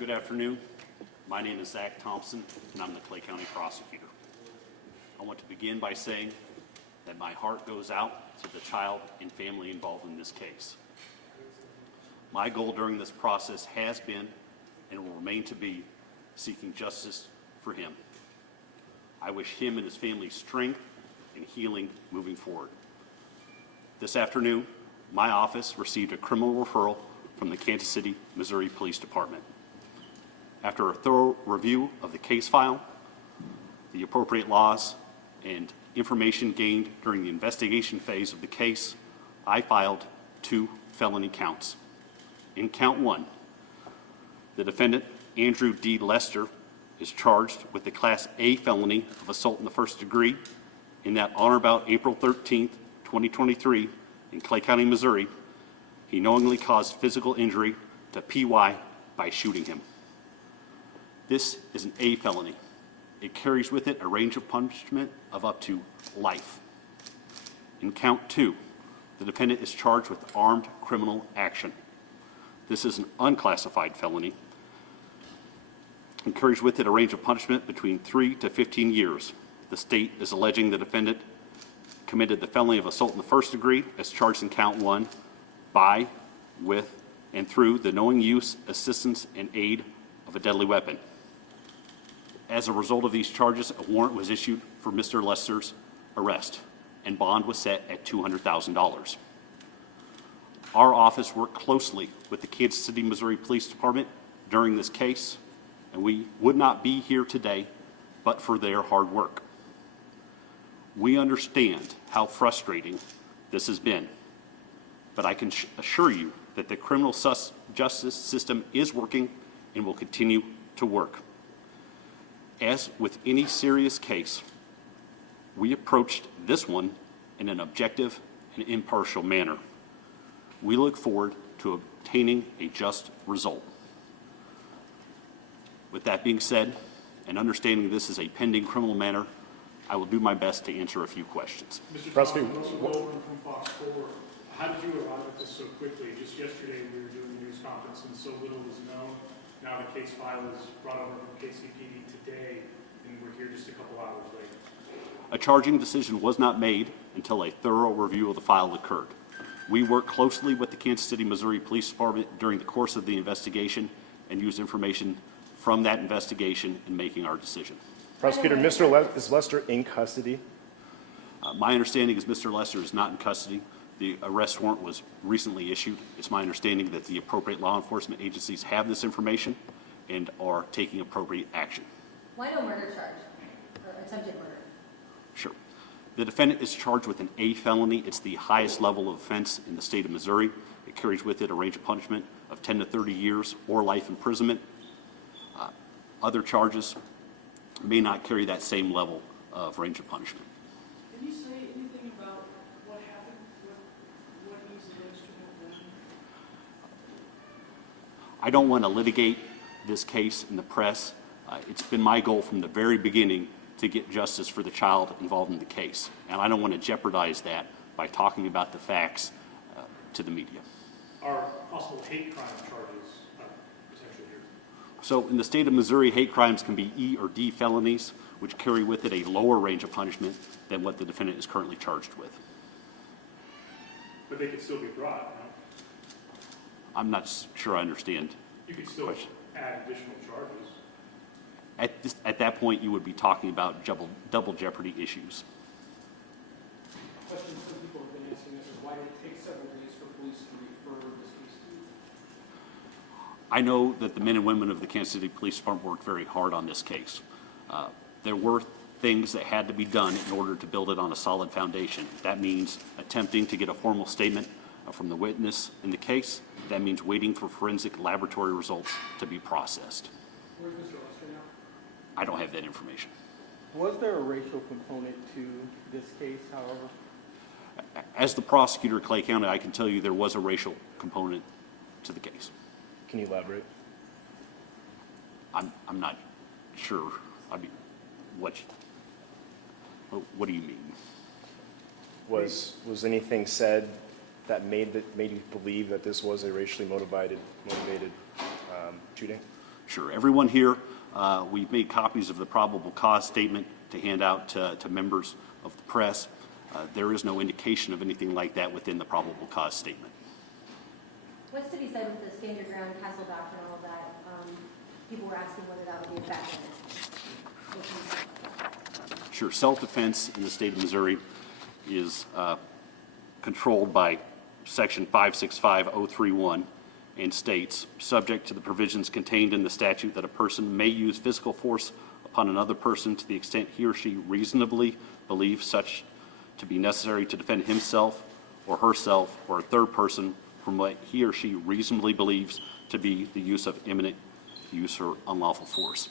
Good afternoon. My name is Zach Thompson, and I'm the Clay County Prosecutor. I want to begin by saying that my heart goes out to the child and family involved in this case. My goal during this process has been and will remain to be seeking justice for him. I wish him and his family strength and healing moving forward. This afternoon, my office received a criminal referral from the Kansas City, Missouri Police Department. After a thorough review of the case file, the appropriate laws, and information gained during the investigation phase of the case, I filed 2 felony counts. In count 1, the defendant, Andrew D. Lester, is charged with the Class A felony of assault in the first degree in that on or about April 13th, 2023, in Clay County, Missouri, he knowingly caused physical injury to P.Y. by shooting him. This is an A felony. It carries with it a range of punishment of up to life. In count 2, the defendant is charged with armed criminal action. This is an unclassified felony. It carries with it a range of punishment between 3 to 15 years. The state is alleging the defendant committed the felony of assault in the first degree as charged in count 1 by, with, and through the knowing use, assistance, and aid of a deadly weapon. As a result of these charges, a warrant was issued for Mr. Lester's arrest, and bond was set at $200,000. Our office worked closely with the Kansas City, Missouri Police Department during this case, and we would not be here today but for their hard work. We understand how frustrating this has been, but I can assure you that the criminal justice system is working and will continue to work. As with any serious case, we approached this one in an objective and impartial manner. We look forward to obtaining a just result. With that being said, and understanding this is a pending criminal matter, I will do my best to answer a few questions. Mr. Thompson, Russell Goldman from Fox 4. How did you arrive at this so quickly? Just yesterday we were doing a news conference and so little was known. Now the case file is brought over from KCPD today, and we're here just a couple hours later. A charging decision was not made until a thorough review of the file occurred. We worked closely with the Kansas City, Missouri Police Department during the course of the investigation and used information from that investigation in making our decision. Prosecutor, is Lester in custody? My understanding is Mr. Lester is not in custody. The arrest warrant was recently issued. It's my understanding that the appropriate law enforcement agencies have this information and are taking appropriate action. Why no murder charge or attempted murder? Sure. The defendant is charged with an A felony. It's the highest level of offense in the state of Missouri. It carries with it a range of punishment of 10 to 30 years or life imprisonment. Other charges may not carry that same level of range of punishment. Can you say anything about what happened, what he's alleged to have done? I don't want to litigate this case in the press. It's been my goal from the very beginning to get justice for the child involved in the case, and I don't want to jeopardize that by talking about the facts to the media. Are possible hate crime charges potentially here? So in the state of Missouri, hate crimes can be E or D felonies, which carry with it a lower range of punishment than what the defendant is currently charged with. But they could still be brought, no? I'm not sure I understand. You could still add additional charges. At that point, you would be talking about double jeopardy issues. Questions some people have been asking us is why did it take several days for police to refer this case to you? I know that the men and women of the Kansas City Police Department worked very hard on this case. There were things that had to be done in order to build it on a solid foundation. That means attempting to get a formal statement from the witness in the case. That means waiting for forensic laboratory results to be processed. Where's Mr. Lester now? I don't have that information. Was there a racial component to this case, however? As the prosecutor of Clay County, I can tell you there was a racial component to the case. Can you elaborate? I'm not sure. I mean, what do you mean? Was anything said that made you believe that this was a racially motivated shooting? Sure. Everyone here, we've made copies of the probable cause statement to hand out to members of the press. There is no indication of anything like that within the probable cause statement. What's to be said with the stand your ground castle doctrine, all of that? People were asking whether that would be a factor. What can you say about that? Sure. Self-defense in the state of Missouri is controlled by Section 565031 and states, subject to the provisions contained in the statute, that a person may use physical force upon another person to the extent he or she reasonably believes such to be necessary to defend himself or herself or a third person from what he or she reasonably believes to be the use of imminent use or unlawful force.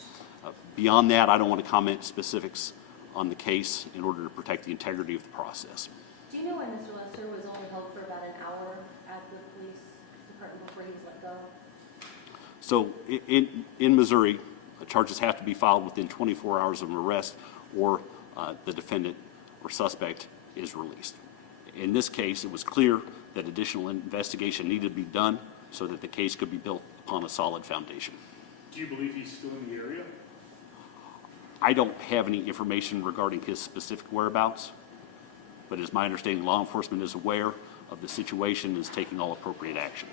Beyond that, I don't want to comment specifics on the case in order to protect the integrity of the process. Do you know why Mr. Lester was only held for about an hour at the police department before he was let go? So in Missouri, charges have to be filed within 24 hours of an arrest, or the defendant or suspect is released. In this case, it was clear that additional investigation needed to be done so that the case could be built upon a solid foundation. Do you believe he's still in the area? I don't have any information regarding his specific whereabouts, but it's my understanding law enforcement is aware of the situation and is taking all appropriate action.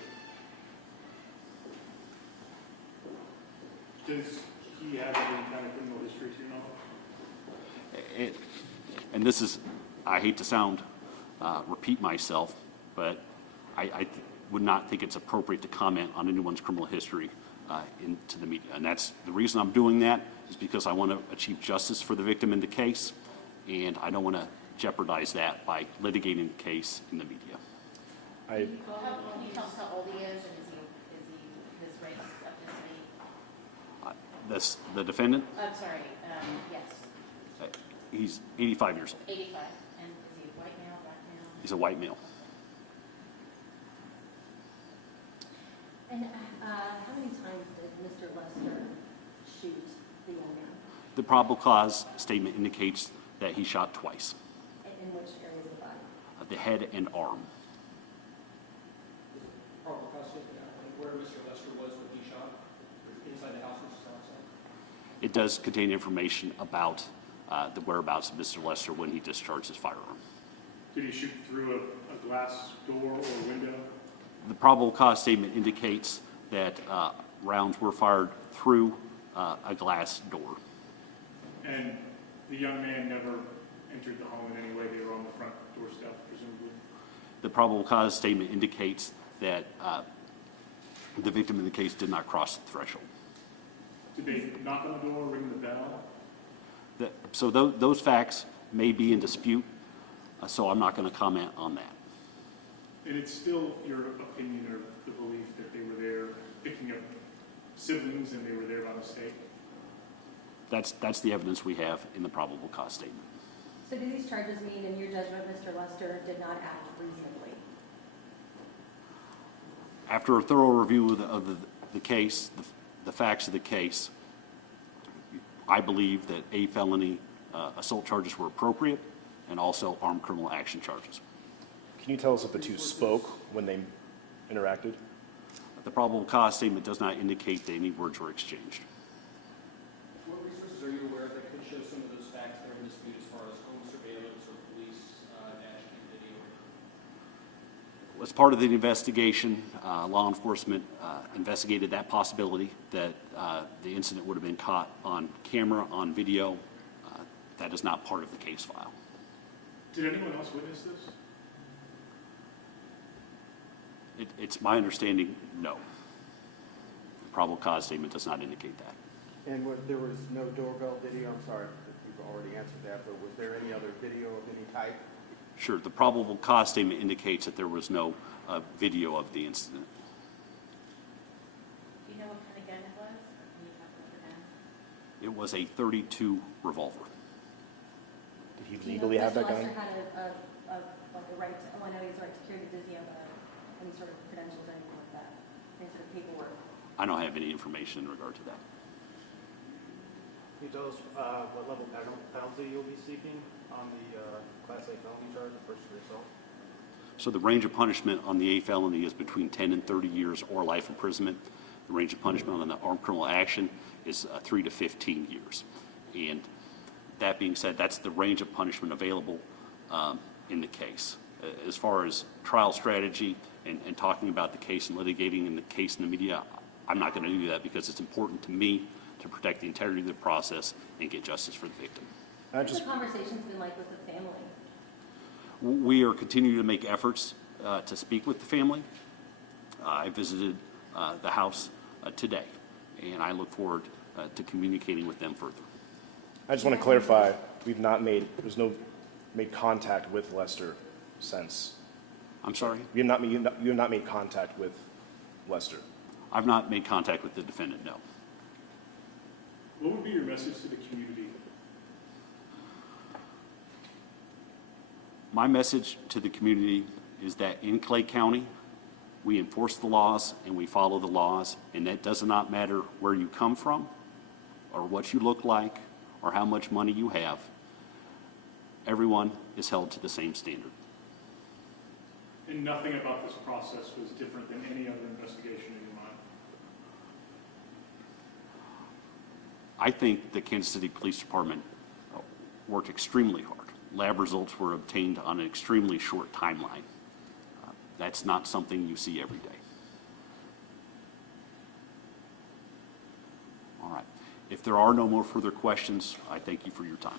Does he have any kind of criminal history to your knowledge? And this is, I hate to repeat myself, but I would not think it's appropriate to comment on anyone's criminal history into the media. And that's the reason I'm doing that, is because I want to achieve justice for the victim in the case, and I don't want to jeopardize that by litigating the case in the media. Can you tell us how old he is, and is he his race, ethnicity? The defendant, I'm sorry, yes, he's 85 years old. 85. And is he white male, black male? He's a white male. And how many times did Mr. Lester shoot the young man? The probable cause statement indicates that he shot twice, In which areas of the body? the head and arm. Probable cause statement outlining where Mr. Lester was when he shot, inside the house versus outside? It does contain information about the whereabouts of Mr. Lester when he discharged his firearm. Did he shoot through a glass door or window? The probable cause statement indicates that rounds were fired through a glass door. And the young man never entered the home in any way? They were on the front doorstep, presumably? The probable cause statement indicates that the victim in the case did not cross the threshold. Did they knock on the door, ring the bell? So those facts may be in dispute, so I'm not going to comment on that. And it's still your opinion or the belief that they were there picking up siblings and they were there by mistake? That's the evidence we have in the probable cause statement. So do these charges mean, in your judgment, Mr. Lester did not act reasonably? After a thorough review of the case, the facts of the case, I believe that a felony assault charges were appropriate, and also armed criminal action charges. Can you tell us if the two spoke when they interacted? The probable cause statement does not indicate that any words were exchanged. What resources are you aware of that could show some of those facts that are in dispute as far as home surveillance or police dash cam video? As part of the investigation, law enforcement investigated that possibility that the incident would have been caught on camera, on video. That is not part of the case file. Did anyone else witness this? It's my understanding, no. The probable cause statement does not indicate that. And there was no doorbell video? I'm sorry if you've already answered that, but was there any other video of any type? Sure, the probable cause statement indicates that there was no video of the incident. Do you know what kind of gun it was? Or can you talk about the gun? It was a .32 revolver. Did he legally have that Mr. gun? Lester had like a right to, oh, I know he has a right to carry, but does he have any sort of credentials or anything like that? Any sort of paperwork? I don't have any information in regard to that. Can you tell us what level penalty you'll be seeking on the Class A felony charge of first degree assault? So the range of punishment on the A felony is between 10 and 30 years or life imprisonment. The range of punishment on the armed criminal action is 3 to 15 years. And that being said, that's the range of punishment available in the case. As far as trial strategy and talking about the case and litigating in the case in the media, I'm not going to do that because it's important to me to protect the integrity of the process and get justice for the victim. What's the conversation's been like with the family? We are continuing to make efforts to speak with the family. I visited the house today, and I look forward to communicating with them further. I just want to clarify, there's no made contact with Lester since. I'm sorry? You have not made contact with Lester. I've not made contact with the defendant, no. What would be your message to the community? My message to the community is that in Clay County, we enforce the laws and we follow the laws, and that does not matter where you come from or what you look like or how much money you have. Everyone is held to the same standard. And nothing about this process was different than any other investigation in your mind? I think the Kansas City Police Department worked extremely hard. Lab results were obtained on an extremely short timeline. That's not something you see every day. All right. If there are no more further questions, I thank you for your time.